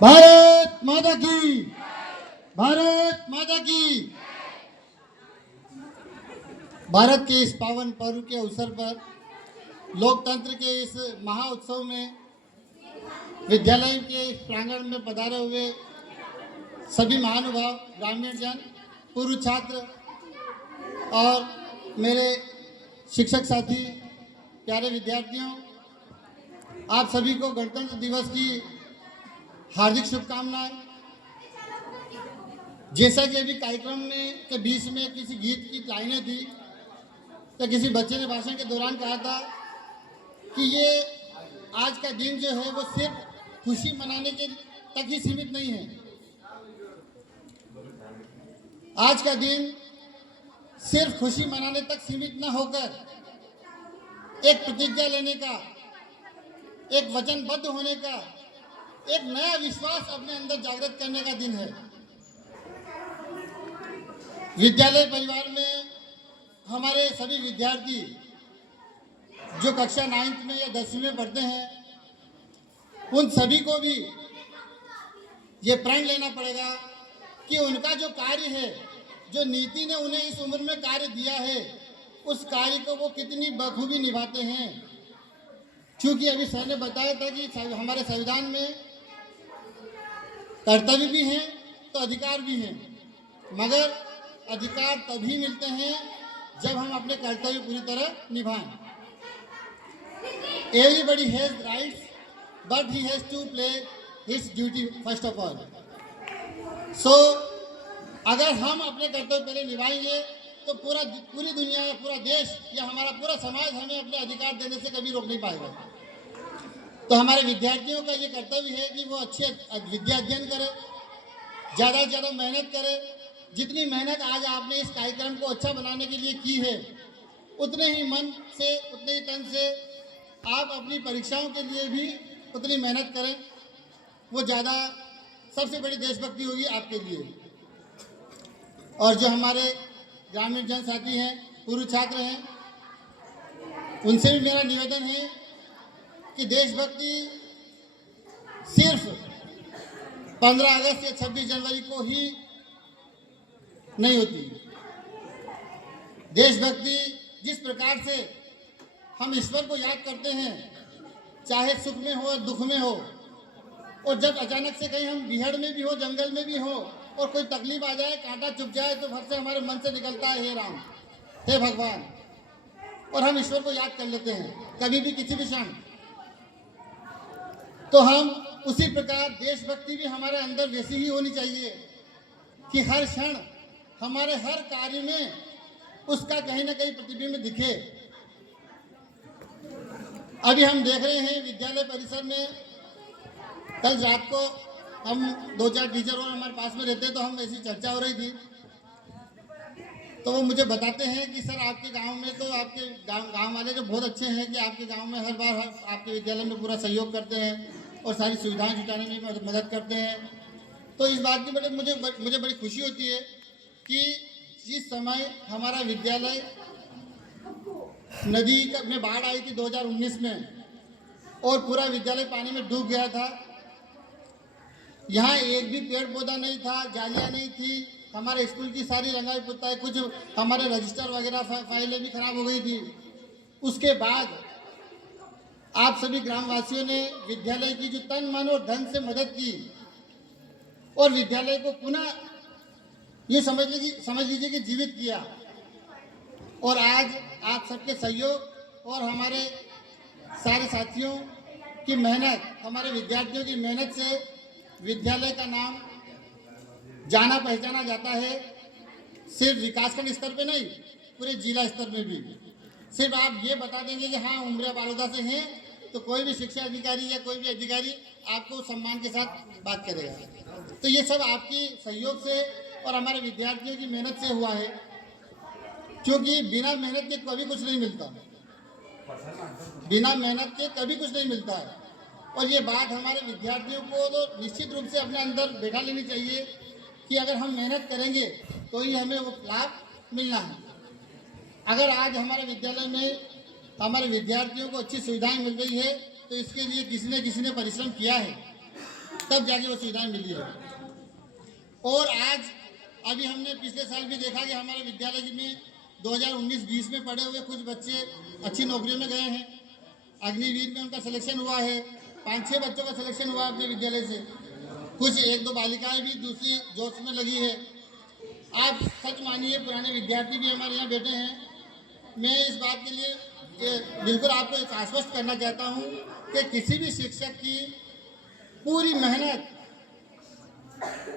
भारत माता की, भारत माता की। भारत के इस पावन पर्व के अवसर पर लोकतंत्र के इस महाउत्सव में विद्यालय के प्रांगण में पधारे हुए सभी महानुभाव, ग्रामीण जन, पूर्व छात्र और मेरे शिक्षक साथी, प्यारे विद्यार्थियों, आप सभी को गणतंत्र दिवस की हार्दिक शुभकामनाएं। जैसा कि अभी कार्यक्रम में के बीच में किसी गीत की लाइनें थी तो किसी बच्चे ने भाषण के दौरान कहा था कि ये आज का दिन जो है वो सिर्फ खुशी मनाने के तक ही सीमित नहीं है। आज का दिन सिर्फ खुशी मनाने तक सीमित न होकर एक प्रतिज्ञा लेने का, एक वचनबद्ध होने का, एक नया विश्वास अपने अंदर जागृत करने का दिन है। विद्यालय परिवार में हमारे सभी विद्यार्थी जो कक्षा 9th में या 10वीं में पढ़ते हैं, उन सभी को भी ये प्रण लेना पड़ेगा कि उनका जो कार्य है, जो नीति ने उन्हें इस उम्र में कार्य दिया है, उस कार्य को वो कितनी बखूबी निभाते हैं। क्योंकि अभी सर ने बताया था कि हमारे संविधान में कर्तव्य भी हैं तो अधिकार भी हैं, मगर अधिकार तभी मिलते हैं जब हम अपने कर्तव्य पूरी तरह निभाएं। Everybody has rights, but he has to play his duty first of all. So, अगर हम अपने कर्तव्य पहले निभाएंगे तो पूरी दुनिया या पूरा देश या हमारा पूरा समाज हमें अपने अधिकार देने से कभी रोक नहीं पाएगा। तो हमारे विद्यार्थियों का ये कर्तव्य है कि वो अच्छे विद्या अध्ययन करें, ज़्यादा से ज़्यादा मेहनत करें। जितनी मेहनत आज आपने इस कार्यक्रम को अच्छा बनाने के लिए की है, उतने ही मन से, उतने ही तन से आप अपनी परीक्षाओं के लिए भी उतनी मेहनत करें। वो ज़्यादा सबसे बड़ी देशभक्ति होगी आपके लिए। और जो हमारे ग्रामीण जन साथी हैं, पूर्व छात्र हैं, उनसे भी मेरा निवेदन है कि देशभक्ति सिर्फ 15 अगस्त या 26 जनवरी को ही नहीं होती। देशभक्ति जिस प्रकार से हम ईश्वर को याद करते हैं, चाहे सुख में हो, दुख में हो, और जब अचानक से कहीं हम बिहड़ में भी हो, जंगल में भी हो और कोई तकलीफ आ जाए, कांटा चुभ जाए, तो भर से हमारे मन से निकलता है हे राम, हे भगवान, और हम ईश्वर को याद कर लेते हैं कभी भी, किसी भी क्षण। तो हम उसी प्रकार देशभक्ति भी हमारे अंदर वैसी ही होनी चाहिए कि हर क्षण हमारे हर कार्य में उसका कहीं ना कहीं प्रतिबिंब दिखे। अभी हम देख रहे हैं विद्यालय परिसर में, कल रात को हम 2-4 टीचर और हमारे पास में रहते हैं, तो हम ऐसी चर्चा हो रही थी, तो वो मुझे बताते हैं कि सर आपके गांव में तो आपके गांव वाले जो बहुत अच्छे हैं कि आपके गांव में हर बार आपके विद्यालय में पूरा सहयोग करते हैं और सारी सुविधाएं जुटाने में मदद करते हैं। तो इस बात की मुझे बड़ी खुशी होती है कि जिस समय हमारा विद्यालय नदी में बाढ़ आई थी 2019 में और पूरा विद्यालय पानी में डूब गया था, यहाँ एक भी पेड़ पौधा नहीं था, जालियाँ नहीं थी, हमारे स्कूल की सारी रंगाई पुताई, कुछ हमारे रजिस्टर वगैरह फाइलें भी खराब हो गई थी। उसके बाद आप सभी ग्रामवासियों ने विद्यालय की जो तन मन और धन से मदद की और विद्यालय को पुनः ये समझ लीजिए कि जीवित किया। और आज आप सबके सहयोग और हमारे सारे साथियों की मेहनत, हमारे विद्यार्थियों की मेहनत से विद्यालय का नाम जाना पहचाना जाता है, सिर्फ विकासखंड स्तर पे नहीं, पूरे जिला स्तर में भी। सिर्फ आप ये बता देंगे कि हाँ उमरिया बालोदा से हैं, तो कोई भी शिक्षा अधिकारी या कोई भी अधिकारी आपको सम्मान के साथ बात करेगा। तो ये सब आपकी सहयोग से और हमारे विद्यार्थियों की मेहनत से हुआ है, क्योंकि बिना मेहनत के कभी कुछ नहीं मिलता, बिना मेहनत के कभी कुछ नहीं मिलता है। और ये बात हमारे विद्यार्थियों को तो निश्चित रूप से अपने अंदर बैठा लेनी चाहिए कि अगर हम मेहनत करेंगे तो ही हमें वो लाभ मिलना है। अगर आज हमारे विद्यालय में हमारे विद्यार्थियों को अच्छी सुविधाएं मिल रही है तो इसके लिए किसी न किसी ने परिश्रम किया है। तब जाके वो सुविधाएं मिली है। और आज अभी हमने पिछले साल भी देखा कि हमारे विद्यालय में 2019-20 में पढ़े हुए कुछ बच्चे अच्छी नौकरियों में गए हैं। अग्निवीर में उनका सिलेक्शन हुआ है, 5-6 बच्चों का सिलेक्शन हुआ अपने विद्यालय से। कुछ 1-2 बालिकाएं भी दूसरी जोश में लगी है। आप सच मानिए, पुराने विद्यार्थी भी हमारे यहाँ बैठे हैं। मैं इस बात के लिए बिल्कुल आपको आश्वस्त करना चाहता हूँ कि किसी भी शिक्षक की पूरी मेहनत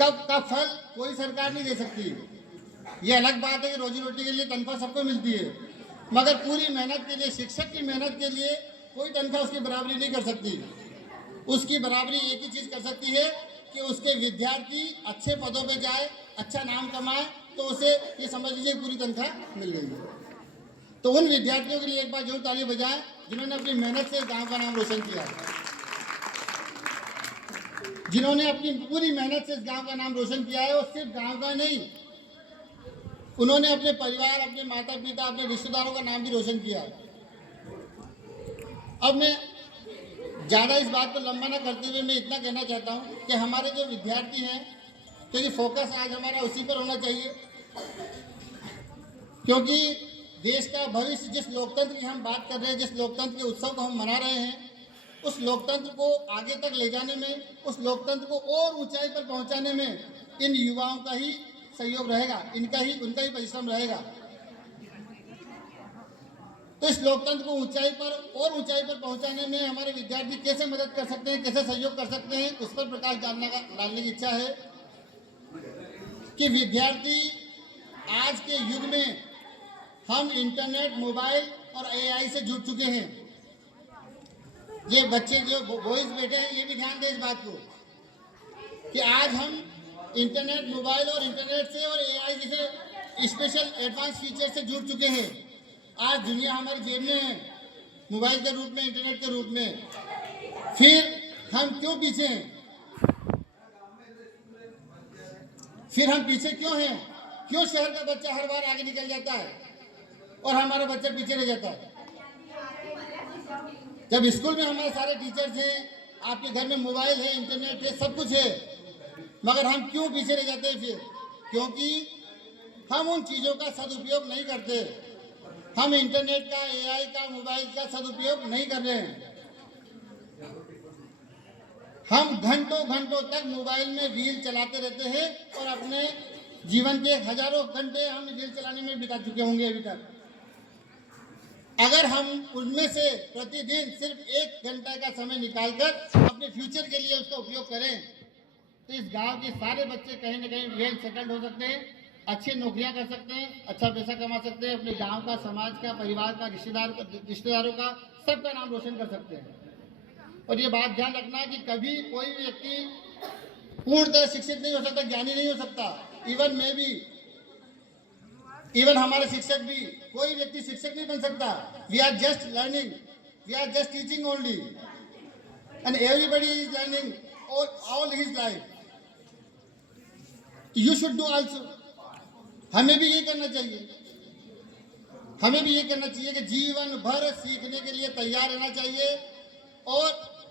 का फल कोई सरकार नहीं दे सकती। ये अलग बात है कि रोजी रोटी के लिए तनख्वाह सबको मिलती है, मगर पूरी मेहनत के लिए, शिक्षक की मेहनत के लिए कोई तनख्वाह उसकी बराबरी नहीं कर सकती। उसकी बराबरी एक ही चीज़ कर सकती है कि उसके विद्यार्थी अच्छे पदों पे जाए, अच्छा नाम कमाए, तो उसे ये समझ लीजिए पूरी तनख्वाह मिल गई। तो उन विद्यार्थियों के लिए एक बार जरूर ताली बजाएं जिन्होंने अपनी मेहनत से गांव का नाम रोशन किया, जिन्होंने अपनी पूरी मेहनत से इस गांव का नाम रोशन किया है। और सिर्फ गांव का नहीं, उन्होंने अपने परिवार, अपने माता पिता, अपने रिश्तेदारों का नाम भी रोशन किया। अब मैं ज़्यादा इस बात को लंबा ना करते हुए मैं इतना कहना चाहता हूँ कि हमारे जो विद्यार्थी हैं, क्योंकि फोकस आज हमारा उसी पर होना चाहिए, क्योंकि देश का भविष्य, जिस लोकतंत्र की हम बात कर रहे हैं, जिस लोकतंत्र के उत्सव को हम मना रहे हैं, उस लोकतंत्र को आगे तक ले जाने में, उस लोकतंत्र को और ऊंचाई पर पहुंचाने में इन युवाओं का ही सहयोग रहेगा, उनका ही परिश्रम रहेगा। तो इस लोकतंत्र को ऊंचाई पर पहुंचाने में हमारे विद्यार्थी कैसे मदद कर सकते हैं, कैसे सहयोग कर सकते हैं, उस पर प्रकाश डालने की इच्छा है कि विद्यार्थी आज के युग में हम इंटरनेट, मोबाइल और एआई से जुड़ चुके हैं। ये बच्चे जो बॉयज बैठे हैं, ये भी ध्यान दें इस बात को कि आज हम इंटरनेट, मोबाइल और इंटरनेट से और एआई जैसे स्पेशल एडवांस फीचर से जुड़ चुके हैं। आज दुनिया हमारी जेब में है, मोबाइल के रूप में, इंटरनेट के रूप में। फिर हम क्यों पीछे हैं? फिर हम पीछे क्यों हैं? क्यों शहर का बच्चा हर बार आगे निकल जाता है और हमारा बच्चा पीछे रह जाता है? जब स्कूल में हमारे सारे टीचर्स हैं, आपके घर में मोबाइल है, इंटरनेट है, सब कुछ है, मगर हम क्यों पीछे रह जाते हैं? फिर क्योंकि हम उन चीज़ों का सदुपयोग नहीं करते। हम इंटरनेट का, एआई का, मोबाइल का सदुपयोग नहीं कर रहे हैं। हम घंटों घंटों तक मोबाइल में रील चलाते रहते हैं और अपने जीवन के हजारों घंटे हम रील चलाने में बिता चुके होंगे अभी तक। अगर हम उनमें से प्रतिदिन सिर्फ 1 घंटा का समय निकालकर अपने फ्यूचर के लिए उसका उपयोग करें, तो इस गांव के सारे बच्चे कहीं ना कहीं वेल सेटल्ड हो सकते हैं, अच्छी नौकरियां कर सकते हैं, अच्छा पैसा कमा सकते हैं, अपने गांव का, समाज का, परिवार का, रिश्तेदारों का, सबका नाम रोशन कर सकते हैं। और ये बात ध्यान रखना कि कभी कोई भी व्यक्ति पूर्णतः शिक्षित नहीं हो सकता, ज्ञानी नहीं हो सकता। इवन हमारे शिक्षक भी, कोई व्यक्ति शिक्षक नहीं बन सकता। We are just learning, we are just teaching only, and everybody is learning all his life. You should do also. हमें भी ये करना चाहिए, हमें भी ये करना चाहिए कि जीवन भर सीखने के लिए तैयार रहना चाहिए। और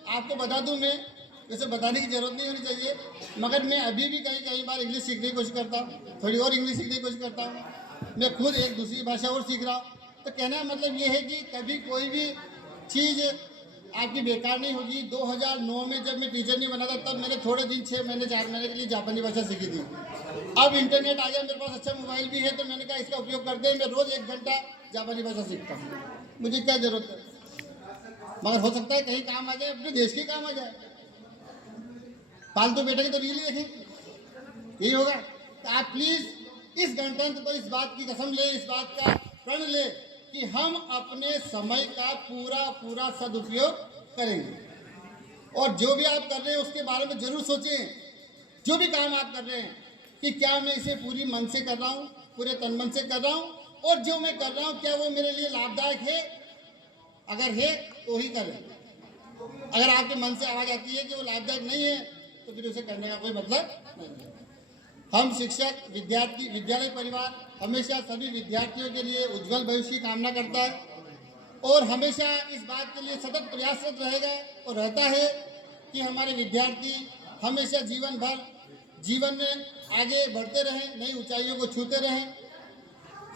आपको बता दूं, मैं वैसे बताने की जरूरत नहीं होनी चाहिए, मगर मैं अभी भी कई बार इंग्लिश सीखने की कोशिश करता हूँ, थोड़ी और इंग्लिश सीखने की कोशिश करता हूँ। मैं खुद एक दूसरी भाषा और सीख रहा हूँ। तो कहने का मतलब ये है कि कभी कोई भी चीज़ आपकी बेकार नहीं होगी। 2009 में जब मैं टीचर नहीं बना था, तब मैंने थोड़े दिन, 6 महीने, 4 महीने के लिए जापानी भाषा सीखी थी। अब इंटरनेट आ गया, मेरे पास अच्छा मोबाइल भी है, तो मैंने कहा इसका उपयोग करते हैं मैं रोज़ 1 घंटा जापानी भाषा सीखता हूँ। मुझे क्या जरूरत है? मगर हो सकता है कहीं काम आ जाए, अपने देश के काम आ जाए। फालतू बैठे तो रील ही देखें, यही होगा। तो आप प्लीज इस गणतंत्र पर इस बात की कसम ले, इस बात का प्रण ले कि हम अपने समय का पूरा सदुपयोग करेंगे। और जो भी आप कर रहे हैं उसके बारे में जरूर सोचें, जो भी काम आप कर रहे हैं, कि क्या मैं इसे पूरी मन से कर रहा हूँ, पूरे तन मन से कर रहा हूँ, और जो मैं कर रहा हूँ क्या वो मेरे लिए लाभदायक है? अगर है तो ही करें। अगर आपके मन से आवाज आती है कि वो लाभदायक नहीं है, तो फिर उसे करने का कोई मतलब नहीं है। हम शिक्षक, विद्यार्थी, विद्यालय परिवार हमेशा सभी विद्यार्थियों के लिए उज्जवल भविष्य की कामना करता है और हमेशा इस बात के लिए सतत प्रयासरत रहेगा और रहता है कि हमारे विद्यार्थी हमेशा जीवन भर जीवन में आगे बढ़ते रहें, नई ऊंचाइयों को छूते रहें।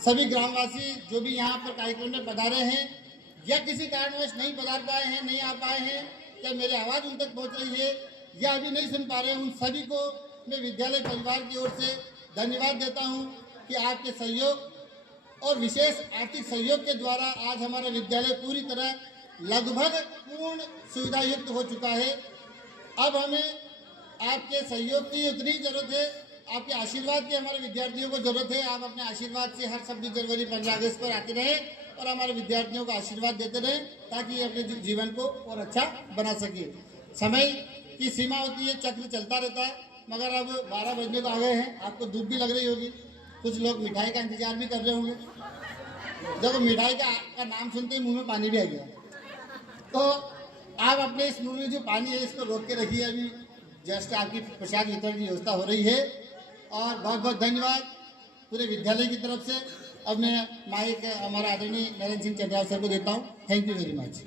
सभी ग्रामवासी जो भी यहाँ पर कार्यक्रम में पधारे हैं या किसी कारणवश नहीं पधार पाए हैं, नहीं आ पाए हैं, या मेरी आवाज़ उन तक पहुँच रही है या अभी नहीं सुन पा रहे हैं, उन सभी को मैं विद्यालय परिवार की ओर से धन्यवाद देता हूँ कि आपके सहयोग और विशेष आर्थिक सहयोग के द्वारा आज हमारा विद्यालय पूरी तरह लगभग पूर्ण सुविधा युक्त हो चुका है। अब हमें आपके सहयोग की उतनी ज़रूरत है, आपके आशीर्वाद की हमारे विद्यार्थियों को ज़रूरत है। आप अपने आशीर्वाद से हर 26 जनवरी 15 अगस्त पर आते रहें और हमारे विद्यार्थियों को आशीर्वाद देते रहें ताकि ये अपने जीवन को और अच्छा बना सके। समय की सीमा होती है, चक्र चलता रहता है, मगर अब 12 बजने को आ गए हैं। आपको धूप भी लग रही होगी, कुछ लोग मिठाई का इंतजार भी कर रहे होंगे। जब मिठाई का नाम सुनते ही मुँह में पानी भी आ गया, तो आप अपने इस मुँह में जो पानी है इसको रोक के रखिए। अभी जस्ट आपकी प्रसाद वितरण की व्यवस्था हो रही है और बहुत बहुत धन्यवाद पूरे विद्यालय की तरफ से। अब मैं माइक हमारा आदरणीय नरेंद्र सिंह चंद्राव सर को देता हूँ। Thank you very much.